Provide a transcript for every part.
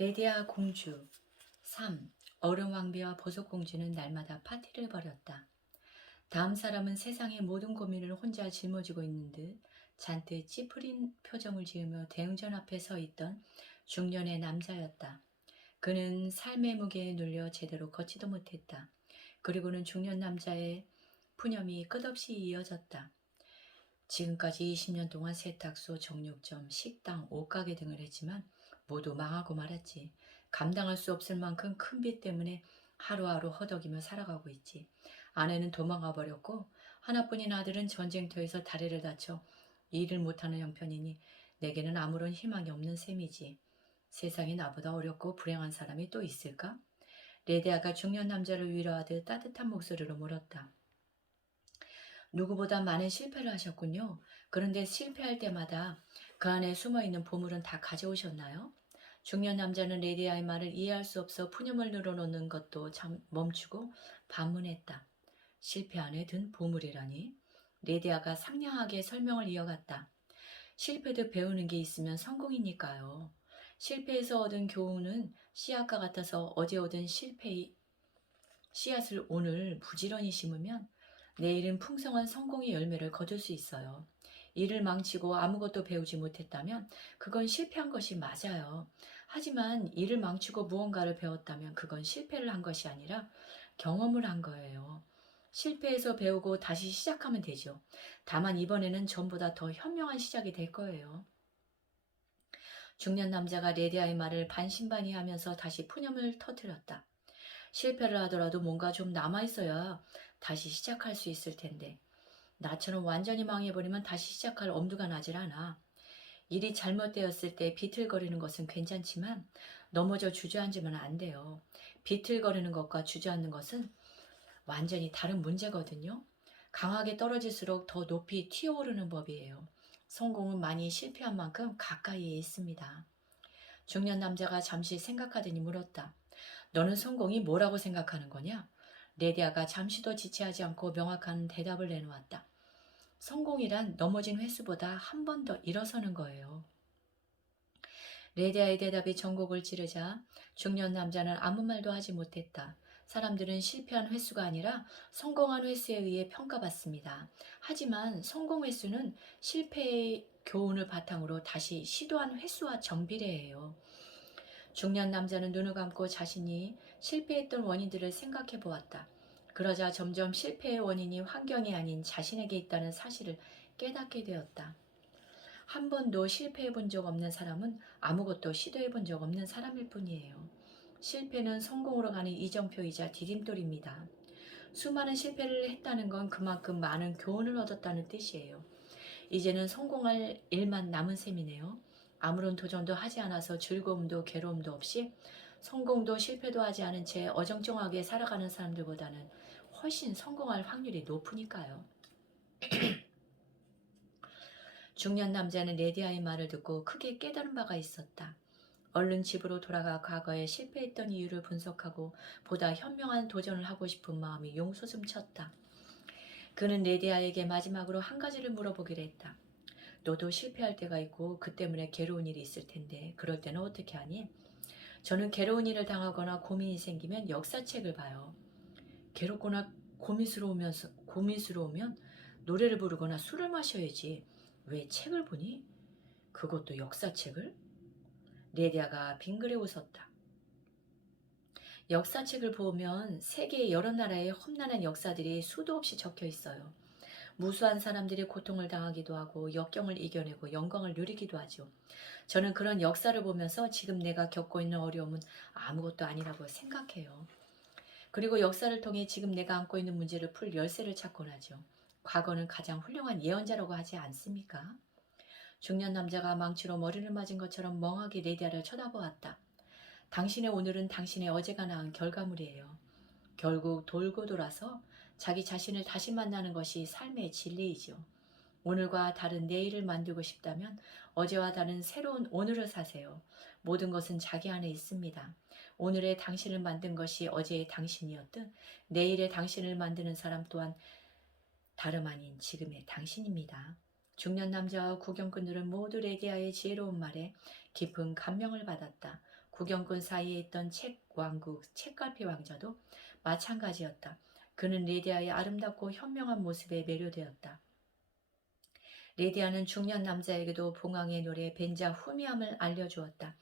레디아 공주 3. 얼음 왕비와 보석 공주는 날마다 파티를 벌였다. 다음 사람은 세상의 모든 고민을 혼자 짊어지고 있는 듯 잔뜩 찌푸린 표정을 지으며 대웅전 앞에 서 있던 중년의 남자였다. 그는 삶의 무게에 눌려 제대로 걷지도 못했다. 그리고는 중년 남자의 푸념이 끝없이 이어졌다. 지금까지 20년 동안 세탁소, 정육점, 식당, 옷가게 등을 했지만 모두 망하고 말았지. 감당할 수 없을 만큼 큰 빚 때문에 하루하루 허덕이며 살아가고 있지. 아내는 도망가 버렸고 하나뿐인 아들은 전쟁터에서 다리를 다쳐 일을 못하는 형편이니 내게는 아무런 희망이 없는 셈이지. 세상에 나보다 어렵고 불행한 사람이 또 있을까? 레데아가 중년 남자를 위로하듯 따뜻한 목소리로 물었다. 누구보다 많은 실패를 하셨군요. 그런데 실패할 때마다 그 안에 숨어있는 보물은 다 가져오셨나요? 중년 남자는 레디아의 말을 이해할 수 없어 푸념을 늘어놓는 것도 참 멈추고 반문했다. 실패 안에 든 보물이라니? 레디아가 상냥하게 설명을 이어갔다. 실패도 배우는 게 있으면 성공이니까요. 실패에서 얻은 교훈은 씨앗과 같아서 어제 얻은 실패의 씨앗을 오늘 부지런히 심으면 내일은 풍성한 성공의 열매를 거둘 수 있어요. 일을 망치고 아무것도 배우지 못했다면 그건 실패한 것이 맞아요. 하지만 일을 망치고 무언가를 배웠다면 그건 실패를 한 것이 아니라 경험을 한 거예요. 실패해서 배우고 다시 시작하면 되죠. 다만 이번에는 전보다 더 현명한 시작이 될 거예요. 중년 남자가 레디아의 말을 반신반의하면서 다시 푸념을 터뜨렸다. 실패를 하더라도 뭔가 좀 남아있어야 다시 시작할 수 있을 텐데 나처럼 완전히 망해버리면 다시 시작할 엄두가 나질 않아. 일이 잘못되었을 때 비틀거리는 것은 괜찮지만 넘어져 주저앉으면 안 돼요. 비틀거리는 것과 주저앉는 것은 완전히 다른 문제거든요. 강하게 떨어질수록 더 높이 튀어오르는 법이에요. 성공은 많이 실패한 만큼 가까이에 있습니다. 중년 남자가 잠시 생각하더니 물었다. 너는 성공이 뭐라고 생각하는 거냐? 레디아가 잠시도 지체하지 않고 명확한 대답을 내놓았다. 성공이란 넘어진 횟수보다 한 번 더 일어서는 거예요. 레디아의 대답이 전곡을 찌르자 중년 남자는 아무 말도 하지 못했다. 사람들은 실패한 횟수가 아니라 성공한 횟수에 의해 평가받습니다. 하지만 성공 횟수는 실패의 교훈을 바탕으로 다시 시도한 횟수와 정비례해요. 중년 남자는 눈을 감고 자신이 실패했던 원인들을 생각해 보았다. 그러자 점점 실패의 원인이 환경이 아닌 자신에게 있다는 사실을 깨닫게 되었다. 한 번도 실패해 본 적 없는 사람은 아무것도 시도해 본 적 없는 사람일 뿐이에요. 실패는 성공으로 가는 이정표이자 디딤돌입니다. 수많은 실패를 했다는 건 그만큼 많은 교훈을 얻었다는 뜻이에요. 이제는 성공할 일만 남은 셈이네요. 아무런 도전도 하지 않아서 즐거움도 괴로움도 없이 성공도 실패도 하지 않은 채 어정쩡하게 살아가는 사람들보다는 훨씬 성공할 확률이 높으니까요. 중년 남자는 레디아의 말을 듣고 크게 깨달은 바가 있었다. 얼른 집으로 돌아가 과거에 실패했던 이유를 분석하고 보다 현명한 도전을 하고 싶은 마음이 용솟음쳤다. 그는 레디아에게 마지막으로 한 가지를 물어보기로 했다. 너도 실패할 때가 있고 그 때문에 괴로운 일이 있을 텐데 그럴 때는 어떻게 하니? 저는 괴로운 일을 당하거나 고민이 생기면 역사책을 봐요. 괴롭거나 고민스러우면 노래를 부르거나 술을 마셔야지. 왜 책을 보니? 그것도 역사책을? 레디아가 빙그레 웃었다. 역사책을 보면 세계의 여러 나라의 험난한 역사들이 수도 없이 적혀 있어요. 무수한 사람들이 고통을 당하기도 하고 역경을 이겨내고 영광을 누리기도 하죠. 저는 그런 역사를 보면서 지금 내가 겪고 있는 어려움은 아무것도 아니라고 생각해요. 그리고 역사를 통해 지금 내가 안고 있는 문제를 풀 열쇠를 찾곤 하죠. 과거는 가장 훌륭한 예언자라고 하지 않습니까? 중년 남자가 망치로 머리를 맞은 것처럼 멍하게 레디아를 쳐다보았다. 당신의 오늘은 당신의 어제가 낳은 결과물이에요. 결국 돌고 돌아서 자기 자신을 다시 만나는 것이 삶의 진리이죠. 오늘과 다른 내일을 만들고 싶다면 어제와 다른 새로운 오늘을 사세요. 모든 것은 자기 안에 있습니다. 오늘의 당신을 만든 것이 어제의 당신이었듯 내일의 당신을 만드는 사람 또한 다름 아닌 지금의 당신입니다. 중년 남자와 구경꾼들은 모두 레디아의 지혜로운 말에 깊은 감명을 받았다. 구경꾼 사이에 있던 책 왕국 책갈피 왕자도 마찬가지였다. 그는 레디아의 아름답고 현명한 모습에 매료되었다. 레디아는 중년 남자에게도 봉황의 노래 벤자 후미함을 알려주었다.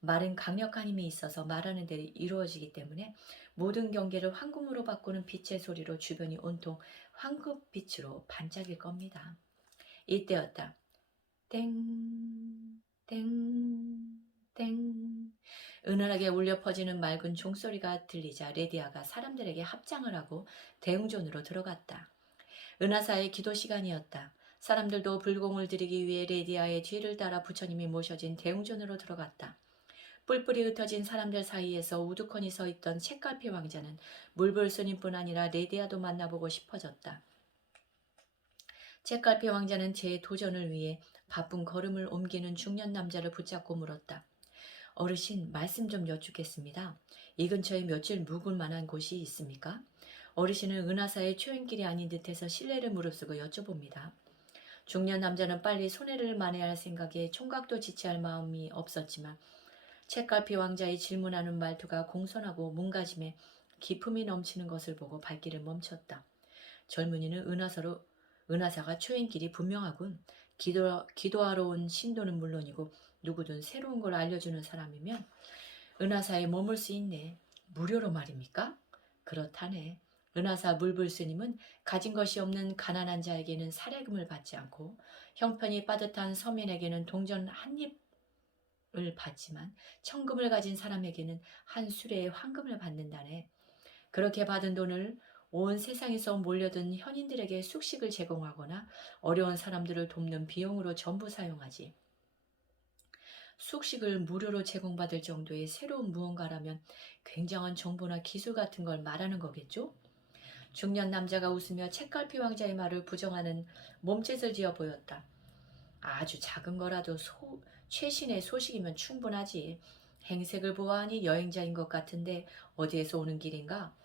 말은 강력한 힘이 있어서 말하는 대로 이루어지기 때문에 모든 경계를 황금으로 바꾸는 빛의 소리로 주변이 온통 황금빛으로 반짝일 겁니다. 이때였다. 땡, 땡, 땡. 은은하게 울려 퍼지는 맑은 종소리가 들리자 레디아가 사람들에게 합장을 하고 대웅전으로 들어갔다. 은하사의 기도 시간이었다. 사람들도 불공을 드리기 위해 레디아의 뒤를 따라 부처님이 모셔진 대웅전으로 들어갔다. 뿔뿔이 흩어진 사람들 사이에서 우두커니 서 있던 책갈피 왕자는 물불스님뿐 아니라 레디아도 만나보고 싶어졌다. 책갈피 왕자는 제 도전을 위해 바쁜 걸음을 옮기는 중년 남자를 붙잡고 물었다. 어르신, 말씀 좀 여쭙겠습니다. 이 근처에 며칠 묵을 만한 곳이 있습니까? 어르신은 은하사의 초행길이 아닌 듯해서 신뢰를 무릅쓰고 여쭤봅니다. 중년 남자는 빨리 손해를 만회할 생각에 총각도 지체할 마음이 없었지만 책갈피 왕자의 질문하는 말투가 공손하고 몸가짐에 기품이 넘치는 것을 보고 발길을 멈췄다. 젊은이는 은하사가 초행길이 분명하군. 기도하러 온 신도는 물론이고 누구든 새로운 걸 알려주는 사람이면 은하사에 머물 수 있네. 무료로 말입니까? 그렇다네. 은하사 물불스님은 가진 것이 없는 가난한 자에게는 사례금을 받지 않고 형편이 빠듯한 서민에게는 동전 한 입을 받지만 천금을 가진 사람에게는 한 수레의 황금을 받는다네. 그렇게 받은 돈을 온 세상에서 몰려든 현인들에게 숙식을 제공하거나 어려운 사람들을 돕는 비용으로 전부 사용하지. 숙식을 무료로 제공받을 정도의 새로운 무언가라면 굉장한 정보나 기술 같은 걸 말하는 거겠죠? 중년 남자가 웃으며 책갈피 왕자의 말을 부정하는 몸짓을 지어 보였다. 아주 작은 거라도 최신의 소식이면 충분하지. 행색을 보아하니 여행자인 것 같은데 어디에서 오는 길인가?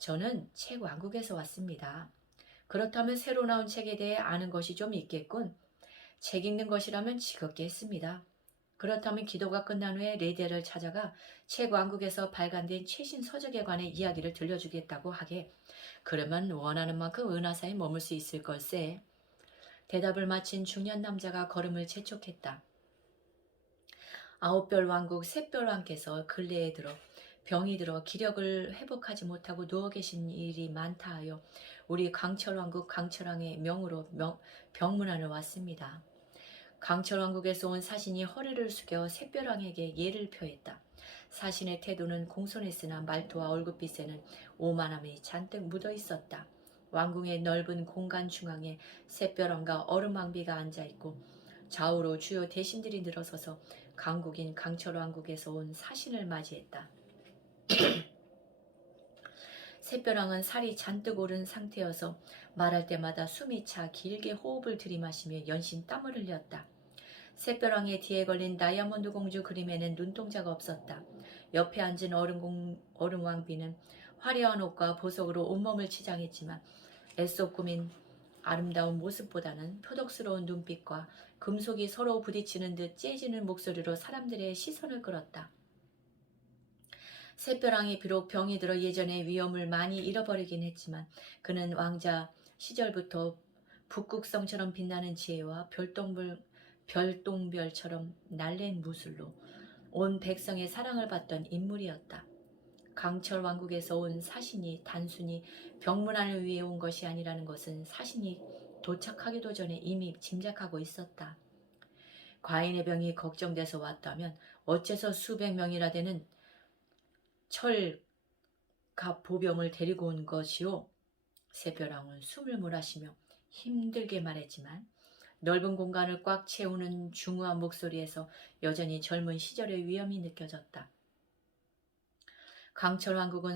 저는 책 왕국에서 왔습니다. 그렇다면 새로 나온 책에 대해 아는 것이 좀 있겠군. 책 읽는 것이라면 즐겁게 했습니다. 그렇다면 기도가 끝난 후에 레디아를 찾아가 책 왕국에서 발간된 최신 서적에 관해 이야기를 들려주겠다고 하게. 그러면 원하는 만큼 은하사에 머물 수 있을 걸세. 대답을 마친 중년 남자가 걸음을 재촉했다. 아홉별 왕국 샛별 왕께서 근래에 들어 병이 들어 기력을 회복하지 못하고 누워 계신 일이 많다 하여 우리 강철왕국 강철왕의 명으로 병문안을 왔습니다. 강철왕국에서 온 사신이 허리를 숙여 샛별왕에게 예를 표했다. 사신의 태도는 공손했으나 말투와 얼굴빛에는 오만함이 잔뜩 묻어 있었다. 왕궁의 넓은 공간 중앙에 샛별왕과 얼음왕비가 앉아있고 좌우로 주요 대신들이 늘어서서 강국인 강철왕국에서 온 사신을 맞이했다. 샛별왕은 살이 잔뜩 오른 상태여서 말할 때마다 숨이 차 길게 호흡을 들이마시며 연신 땀을 흘렸다. 샛별왕의 뒤에 걸린 다이아몬드 공주 그림에는 눈동자가 없었다. 옆에 앉은 얼음왕비는 화려한 옷과 보석으로 온몸을 치장했지만 애써 꾸민 아름다운 모습보다는 표독스러운 눈빛과 금속이 서로 부딪히는 듯 째지는 목소리로 사람들의 시선을 끌었다. 샛별왕이 비록 병이 들어 예전의 위엄을 많이 잃어버리긴 했지만 그는 왕자 시절부터 북극성처럼 빛나는 지혜와 별똥별처럼 날랜 무술로 온 백성의 사랑을 받던 인물이었다. 강철 왕국에서 온 사신이 단순히 병문안을 위해 온 것이 아니라는 것은 사신이 도착하기도 전에 이미 짐작하고 있었다. 과인의 병이 걱정돼서 왔다면 어째서 수백 명이나 되는 철갑 보병을 데리고 온 것이오? 샛별왕은 숨을 몰아쉬며 힘들게 말했지만 넓은 공간을 꽉 채우는 중후한 목소리에서 여전히 젊은 시절의 위엄이 느껴졌다. 강철왕국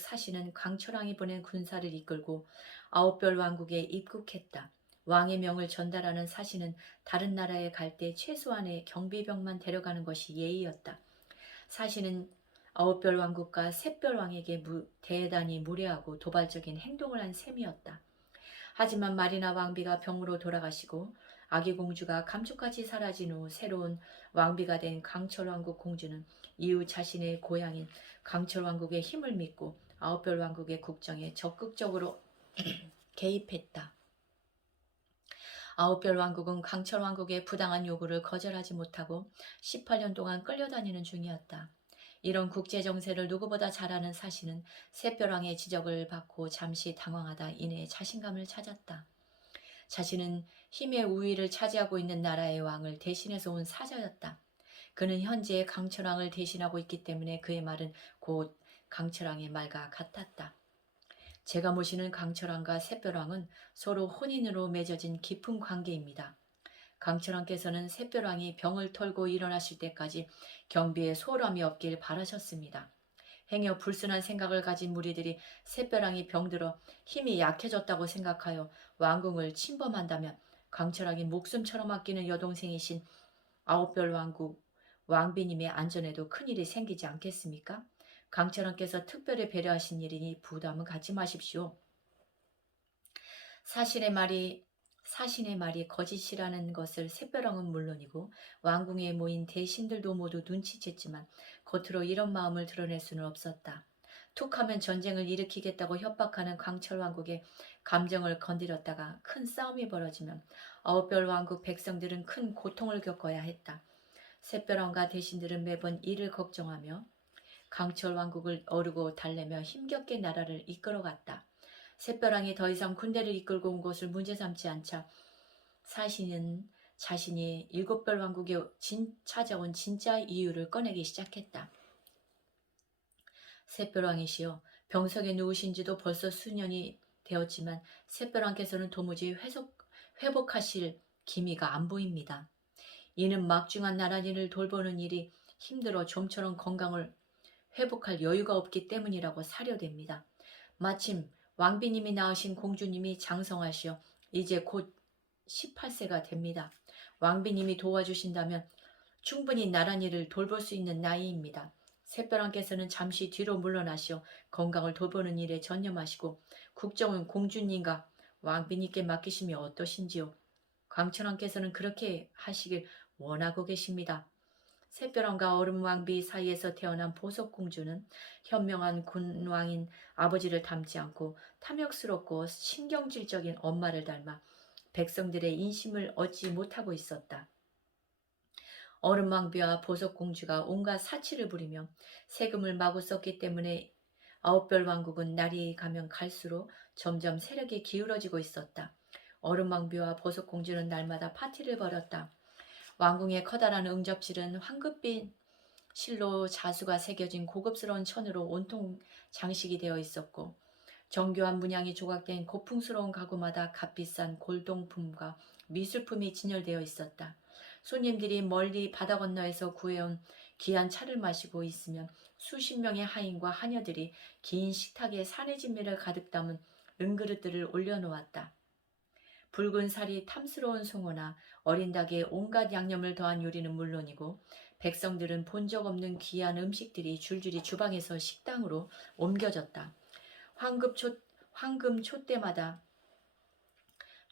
사신은 강철왕이 보낸 군사를 이끌고 아홉별 왕국에 입국했다. 왕의 명을 전달하는 사신은 다른 나라에 갈 때 최소한의 경비병만 데려가는 것이 예의였다. 사신은 아홉별 왕국과 샛별 왕에게 대단히 무례하고 도발적인 행동을 한 셈이었다. 하지만 마리나 왕비가 병으로 돌아가시고 아기 공주가 감쪽같이 사라진 후 새로운 왕비가 된 강철 왕국 공주는 이후 자신의 고향인 강철 왕국의 힘을 믿고 아홉별 왕국의 국정에 적극적으로 개입했다. 아홉별 왕국은 강철 왕국의 부당한 요구를 거절하지 못하고 18년 동안 끌려다니는 중이었다. 이런 국제 정세를 누구보다 잘 아는 사신은 샛별왕의 지적을 받고 잠시 당황하다 이내 자신감을 찾았다. 자신은 힘의 우위를 차지하고 있는 나라의 왕을 대신해서 온 사자였다. 그는 현재 강철왕을 대신하고 있기 때문에 그의 말은 곧 강철왕의 말과 같았다. 제가 모시는 강철왕과 샛별왕은 서로 혼인으로 맺어진 깊은 관계입니다. 강철왕께서는 샛별왕이 병을 털고 일어나실 때까지 경비에 소홀함이 없길 바라셨습니다. 행여 불순한 생각을 가진 무리들이 샛별왕이 병들어 힘이 약해졌다고 생각하여 왕궁을 침범한다면 강철왕이 목숨처럼 아끼는 여동생이신 아홉별 왕국 왕비님의 안전에도 큰일이 생기지 않겠습니까? 강철왕께서 특별히 배려하신 일이니 부담은 갖지 마십시오. 사신의 말이 거짓이라는 것을 샛별왕은 물론이고 왕궁에 모인 대신들도 모두 눈치챘지만 겉으로 이런 마음을 드러낼 수는 없었다. 툭하면 전쟁을 일으키겠다고 협박하는 강철 왕국의 감정을 건드렸다가 큰 싸움이 벌어지면 아홉별 왕국 백성들은 큰 고통을 겪어야 했다. 샛별왕과 대신들은 매번 이를 걱정하며 강철 왕국을 어르고 달래며 힘겹게 나라를 이끌어갔다. 샛별왕이 더 이상 군대를 이끌고 온 것을 문제 삼지 않자 사신은 자신이 일곱별 왕국에 찾아온 진짜 이유를 꺼내기 시작했다. 샛별왕이시여, 병석에 누우신 지도 벌써 수년이 되었지만 샛별왕께서는 도무지 회복하실 기미가 안 보입니다. 이는 막중한 나라일을 돌보는 일이 힘들어 좀처럼 건강을 회복할 여유가 없기 때문이라고 사료됩니다. 마침 왕비님이 낳으신 공주님이 장성하시어 이제 곧 18세가 됩니다. 왕비님이 도와주신다면 충분히 나란히를 돌볼 수 있는 나이입니다. 샛별왕께서는 잠시 뒤로 물러나시어 건강을 돌보는 일에 전념하시고 국정은 공주님과 왕비님께 맡기시면 어떠신지요? 강철왕께서는 그렇게 하시길 원하고 계십니다. 샛별왕과 얼음왕비 사이에서 태어난 보석공주는 현명한 군왕인 아버지를 닮지 않고 탐욕스럽고 신경질적인 엄마를 닮아 백성들의 인심을 얻지 못하고 있었다. 얼음왕비와 보석공주가 온갖 사치를 부리며 세금을 마구 썼기 때문에 아홉별 왕국은 날이 가면 갈수록 점점 세력이 기울어지고 있었다. 얼음왕비와 보석공주는 날마다 파티를 벌였다. 왕궁의 커다란 응접실은 황급빛 실로 자수가 새겨진 고급스러운 천으로 온통 장식이 되어 있었고 정교한 문양이 조각된 고풍스러운 가구마다 값비싼 골동품과 미술품이 진열되어 있었다. 손님들이 멀리 바다 건너에서 구해온 귀한 차를 마시고 있으면 수십 명의 하인과 하녀들이 긴 식탁에 산해진미를 가득 담은 은그릇들을 올려놓았다. 붉은 살이 탐스러운 송어나 어린 닭에 온갖 양념을 더한 요리는 물론이고 백성들은 본 적 없는 귀한 음식들이 줄줄이 주방에서 식당으로 옮겨졌다. 황금 촛대마다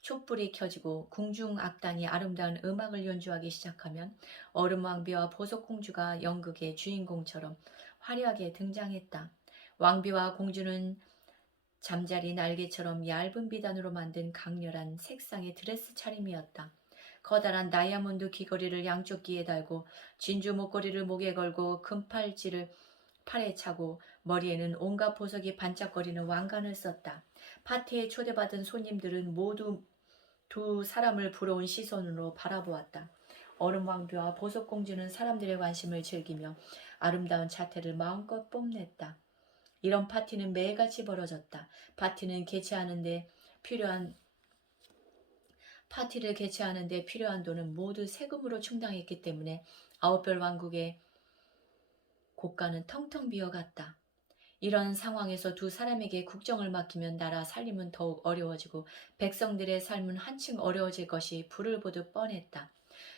촛불이 켜지고 궁중악단이 아름다운 음악을 연주하기 시작하면 얼음왕비와 보석공주가 연극의 주인공처럼 화려하게 등장했다. 왕비와 공주는 잠자리 날개처럼 얇은 비단으로 만든 강렬한 색상의 드레스 차림이었다. 커다란 다이아몬드 귀걸이를 양쪽 귀에 달고 진주 목걸이를 목에 걸고 금팔찌를 팔에 차고 머리에는 온갖 보석이 반짝거리는 왕관을 썼다. 파티에 초대받은 손님들은 모두 두 사람을 부러운 시선으로 바라보았다. 얼음왕비와 보석공주는 사람들의 관심을 즐기며 아름다운 자태를 마음껏 뽐냈다. 이런 파티는 매일같이 벌어졌다. 파티를 개최하는데 필요한 돈은 모두 세금으로 충당했기 때문에 아홉별 왕국의 고가는 텅텅 비어갔다. 이런 상황에서 두 사람에게 국정을 맡기면 나라 살림은 더욱 어려워지고 백성들의 삶은 한층 어려워질 것이 불을 보듯 뻔했다.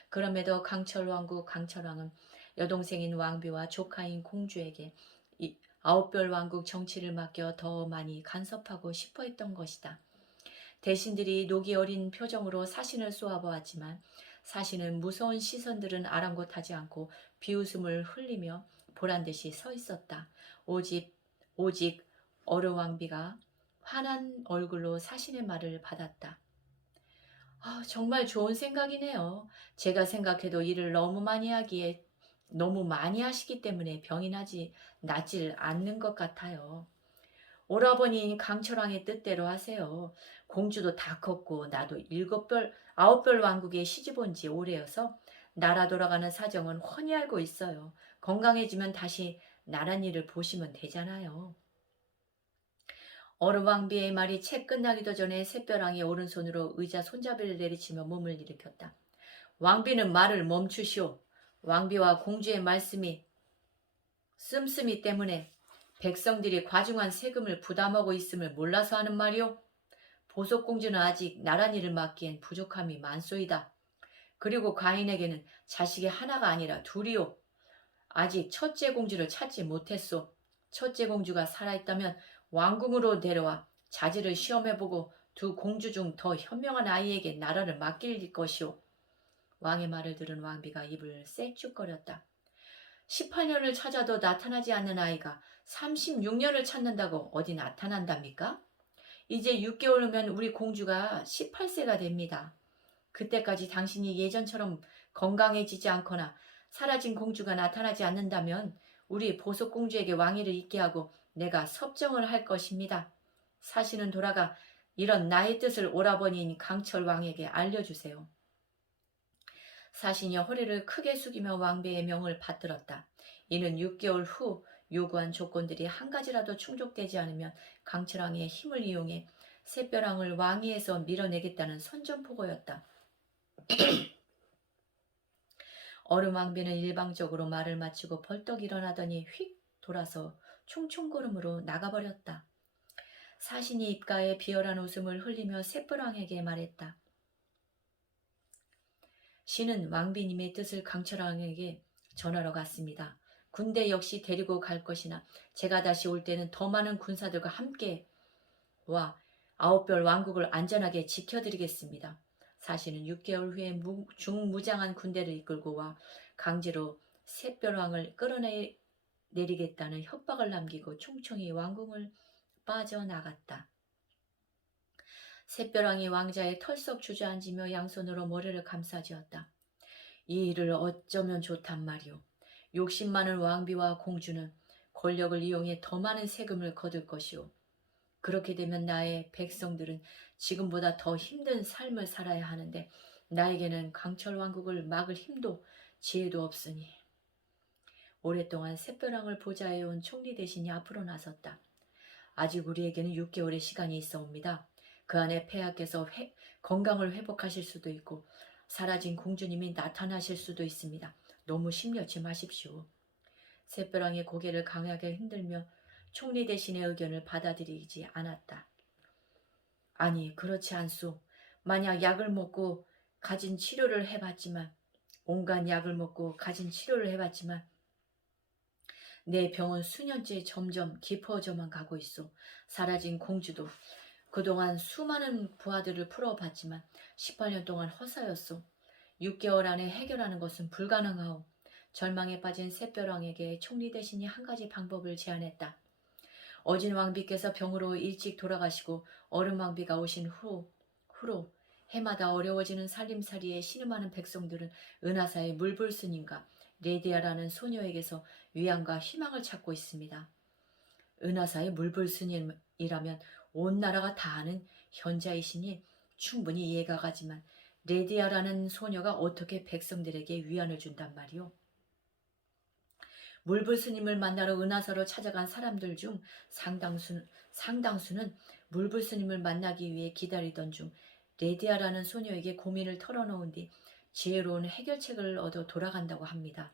그럼에도 강철왕은 여동생인 왕비와 조카인 공주에게 아홉별 왕국 정치를 맡겨 더 많이 간섭하고 싶어 했던 것이다. 대신들이 녹이 어린 표정으로 사신을 쏘아보았지만 사신은 무서운 시선들은 아랑곳하지 않고 비웃음을 흘리며 보란듯이 서 있었다. 오직 어르왕비가 환한 얼굴로 사신의 말을 받았다. 정말 좋은 생각이네요. 제가 생각해도 일을 너무 많이 하시기 때문에 병이 낫질 않는 것 같아요. 오라버니 강철왕의 뜻대로 하세요. 공주도 다 컸고 나도 7별, 9별 왕국에 시집 온 지 오래여서 나라 돌아가는 사정은 훤히 알고 있어요. 건강해지면 다시 나란 일을 보시면 되잖아요. 어르왕비의 말이 채 끝나기도 전에 샛별왕이 오른손으로 의자 손잡이를 내리치며 몸을 일으켰다. 왕비는 말을 멈추시오. 왕비와 공주의 말씀이 씀씀이 때문에 백성들이 과중한 세금을 부담하고 있음을 몰라서 하는 말이오. 보석공주는 아직 나란 일을 맡기엔 부족함이 많소이다. 그리고 과인에게는 자식이 하나가 아니라 둘이오. 아직 첫째 공주를 찾지 못했소. 첫째 공주가 살아있다면 왕궁으로 데려와 자질을 시험해보고 두 공주 중 더 현명한 아이에게 나라를 맡길 것이오. 왕의 말을 들은 왕비가 입을 쌕쭝거렸다. 18년을 찾아도 나타나지 않는 아이가 36년을 찾는다고 어디 나타난답니까? 이제 6개월 후면 우리 공주가 18세가 됩니다. 그때까지 당신이 예전처럼 건강해지지 않거나 사라진 공주가 나타나지 않는다면 우리 보석공주에게 왕위를 잇게 하고 내가 섭정을 할 것입니다. 사실은 돌아가 이런 나의 뜻을 오라버니인 강철왕에게 알려주세요. 사신이 허리를 크게 숙이며 왕비의 명을 받들었다. 이는 6개월 후 요구한 조건들이 한 가지라도 충족되지 않으면 강철왕의 힘을 이용해 샛별왕을 왕위에서 밀어내겠다는 선전포고였다. 얼음왕비는 일방적으로 말을 마치고 벌떡 일어나더니 휙 돌아서 총총걸음으로 나가버렸다. 사신이 입가에 비열한 웃음을 흘리며 샛별왕에게 말했다. 신은 왕비님의 뜻을 강철왕에게 전하러 갔습니다. 군대 역시 데리고 갈 것이나 제가 다시 올 때는 더 많은 군사들과 함께 와 9별 왕국을 안전하게 지켜드리겠습니다. 사신은 6개월 후에 중무장한 군대를 이끌고 와 강제로 샛별왕을 끌어내리겠다는 협박을 남기고 총총히 왕궁을 빠져나갔다. 샛별왕이 왕자의 털썩 주저앉으며 양손으로 머리를 감싸쥐었다. 이 일을 어쩌면 좋단 말이오. 욕심 많은 왕비와 공주는 권력을 이용해 더 많은 세금을 거둘 것이오. 그렇게 되면 나의 백성들은 지금보다 더 힘든 삶을 살아야 하는데 나에게는 강철왕국을 막을 힘도 지혜도 없으니. 오랫동안 샛별왕을 보좌해온 총리 대신이 앞으로 나섰다. 아직 우리에게는 6개월의 시간이 있어옵니다. 그 안에 폐하께서 건강을 회복하실 수도 있고 사라진 공주님이 나타나실 수도 있습니다. 너무 심려치 마십시오. 샛별왕의 고개를 강하게 흔들며 총리 대신의 의견을 받아들이지 않았다. 아니 그렇지 않소. 만약 온갖 약을 먹고 가진 치료를 해봤지만 내 병은 수년째 점점 깊어져만 가고 있소. 사라진 공주도 그동안 수많은 부하들을 풀어봤지만 18년 동안 허사였소. 6개월 안에 해결하는 것은 불가능하오. 절망에 빠진 샛별왕에게 총리 대신이 한 가지 방법을 제안했다. 어진 왕비께서 병으로 일찍 돌아가시고 얼음 왕비가 오신 후로 해마다 어려워지는 살림살이에 신음하는 백성들은 은하사의 물불스님과 레디아라는 소녀에게서 위안과 희망을 찾고 있습니다. 은하사의 물불스님이라면 온 나라가 다 아는 현자이시니 충분히 이해가 가지만 레디아라는 소녀가 어떻게 백성들에게 위안을 준단 말이오. 물불스님을 만나러 은하사로 찾아간 사람들 중 상당수는 물불스님을 만나기 위해 기다리던 중 레디아라는 소녀에게 고민을 털어놓은 뒤 지혜로운 해결책을 얻어 돌아간다고 합니다.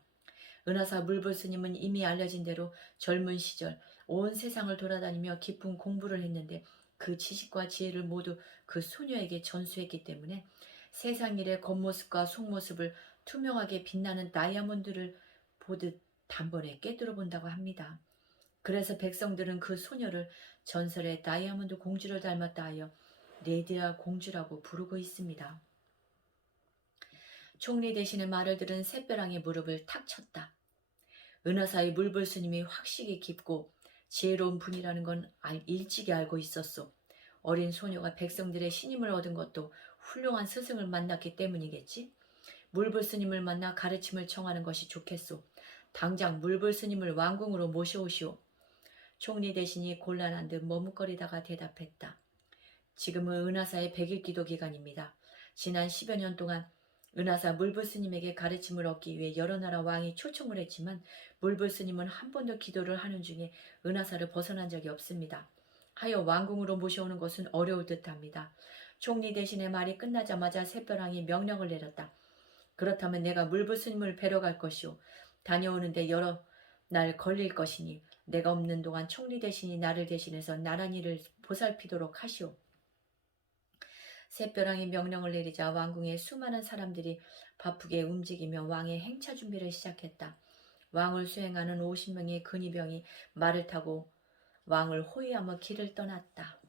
은하사 물불스님은 이미 알려진 대로 젊은 시절 온 세상을 돌아다니며 깊은 공부를 했는데 그 지식과 지혜를 모두 그 소녀에게 전수했기 때문에 세상 일의 겉모습과 속모습을 투명하게 빛나는 다이아몬드를 보듯 단번에 깨뜨려 본다고 합니다. 그래서 백성들은 그 소녀를 전설의 다이아몬드 공주를 닮았다 하여 레디아 공주라고 부르고 있습니다. 총리 대신의 말을 들은 샛벼랑이 무릎을 탁 쳤다. 은하사의 물불스님이 확실히 깊고 지혜로운 분이라는 건 일찍이 알고 있었소. 어린 소녀가 백성들의 신임을 얻은 것도 훌륭한 스승을 만났기 때문이겠지. 물불스님을 만나 가르침을 청하는 것이 좋겠소. 당장 물불스님을 왕궁으로 모셔오시오. 총리 대신이 곤란한 듯 머뭇거리다가 대답했다. 지금은 은하사의 100일 기도 기간입니다. 지난 10여 년 동안 은하사 물불스님에게 가르침을 얻기 위해 여러 나라 왕이 초청을 했지만 물불스님은 한 번도 기도를 하는 중에 은하사를 벗어난 적이 없습니다. 하여 왕궁으로 모셔오는 것은 어려울 듯합니다. 총리 대신의 말이 끝나자마자 샛벼랑이 명령을 내렸다. 그렇다면 내가 물불스님을 뵈러 갈 것이오. 다녀오는데 여러 날 걸릴 것이니 내가 없는 동안 총리 대신이 나를 대신해서 나란히를 보살피도록 하시오. 샛벼랑이 명령을 내리자 왕궁의 수많은 사람들이 바쁘게 움직이며 왕의 행차 준비를 시작했다. 왕을 수행하는 50명의 근위병이 말을 타고 왕을 호위하며 길을 떠났다.